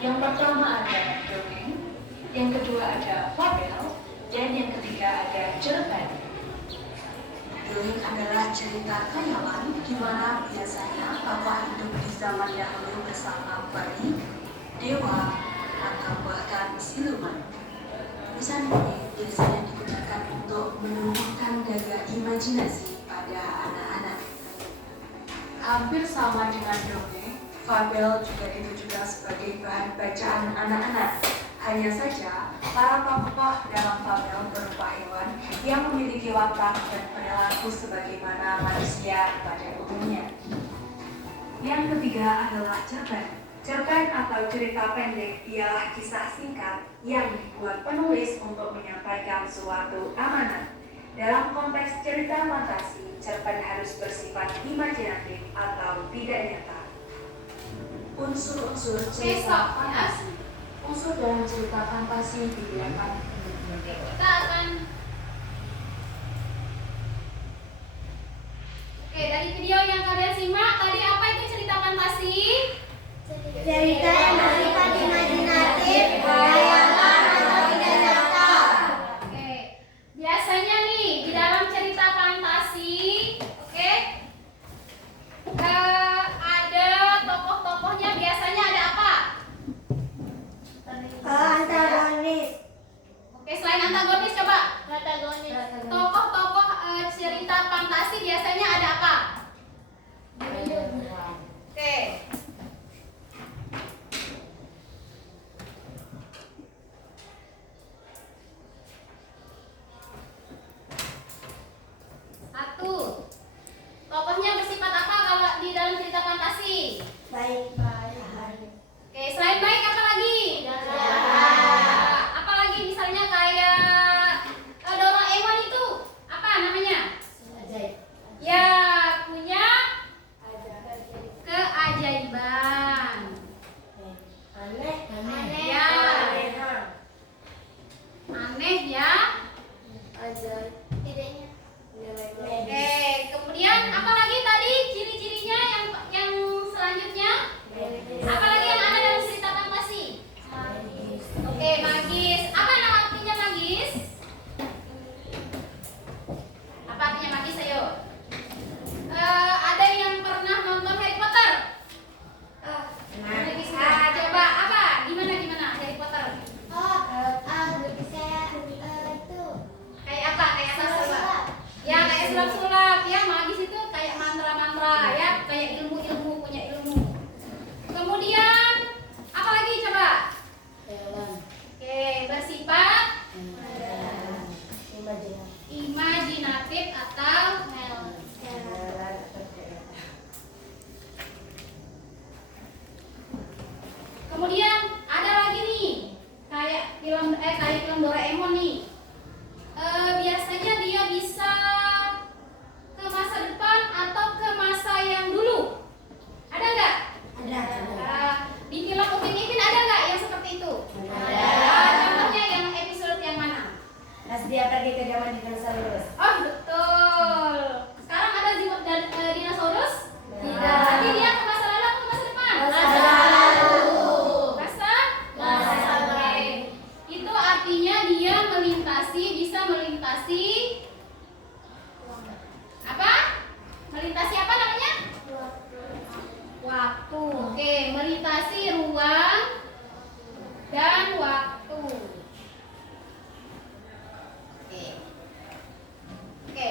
Yang pertama ada dongeng, yang kedua ada fabel, dan yang ketiga ada cerpen. Dongeng adalah cerita khayalan di mana biasanya tokoh hidup di zaman dahulu bersama bayi, dewa, atau bahkan siluman. Tulisan ini biasanya digunakan untuk menumbuhkan daya imajinasi pada anak-anak. Hampir sama dengan dongeng, fabel juga ditujukan sebagai bahan bacaan anak-anak. Hanya saja, para tokoh dalam fabel berupa hewan yang memiliki watak dan perilaku sebagaimana manusia pada umumnya. Yang ketiga adalah cerpen. Cerpen atau cerita pendek ialah kisah singkat yang dibuat penulis untuk menyampaikan suatu amanat. Dalam konteks cerita fantasi, cerpen harus bersifat imajinatif atau tidak nyata. Unsur-unsur cerita fantasi. Unsur dalam cerita fantasi dibedakan. Kita akan dari video yang kalian simak tadi, apa itu cerita fantasi? Cerita yang bersifat imajinatif, khayalan atau tidak nyata. Biasanya nih di dalam cerita fantasi, ada tokoh-tokohnya, biasanya ada apa? Antagonis. Selain antagonis, coba. Protagonis. Tokoh-tokoh cerita fantasi biasanya ada apa? Satu. Tokohnya bersifat apa kalau di dalam cerita fantasi? Baik. Selain baik apa lagi? Apa lagi, misalnya kayak Doraemon itu apa namanya? Ya, punya keajaiban. Aneh. Ya. Aneh ya. Kemudian apa lagi tadi ciri-cirinya yang selanjutnya? Apa lagi yang ada dalam cerita fantasi? Magis. Apa nama artinya magis? Apa artinya magis? Ayo. Ada yang pernah nonton Harry Potter? Coba apa? Gimana Harry Potter? Kayak apa? Kayak sulap. Ya, kayak sulap-sulap. Ya, magis itu kayak mantra-mantra ya, kayak ilmu-ilmu, punya ilmu. Kemudian apa lagi coba? Bersifat imajinatif atau kemudian ada lagi nih kayak film Doraemon nih. Biasanya dia bisa ke masa depan atau ke masa yang dulu. Ada nggak? Di film Upin Ipin ada nggak yang seperti itu? Contohnya yang episode yang mana? Pas dia pergi ke zaman dinosaurus. Oh, betul. Sekarang ada dinosaurus? Tidak. Berarti dia ke masa lalu atau ke masa depan? Masa lalu. Itu artinya dia bisa melintasi apa? Melintasi apa namanya? Waktu. Melintasi ruang dan waktu.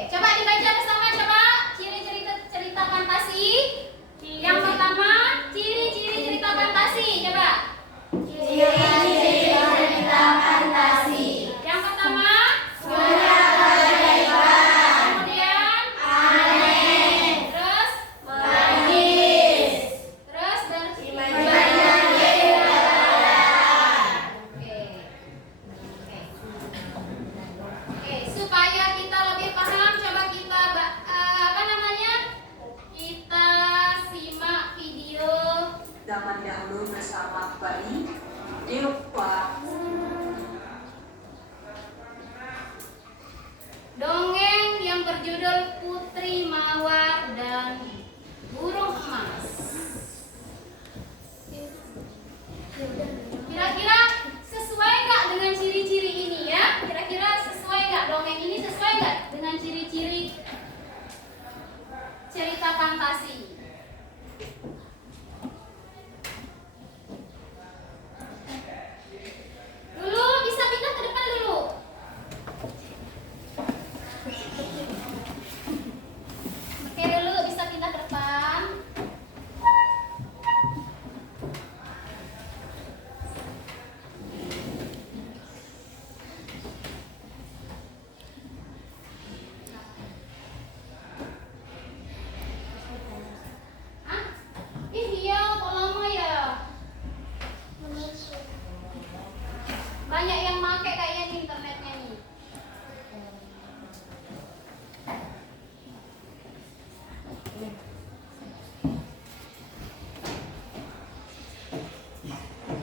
Coba dibaca bersama, coba ciri-ciri cerita fantasi. Yang pertama, ciri-ciri cerita fantasi, coba. Ciri-ciri cerita fantasi. Yang pertama, Punya keajaiban. kemudian Aneh. terus Magis. terus Imajinatif. Supaya kita lebih paham, coba kita kita simak video Zaman dahulu bersama bayi, dewa, dongeng yang berjudul Putri Mawar dan Burung Emas.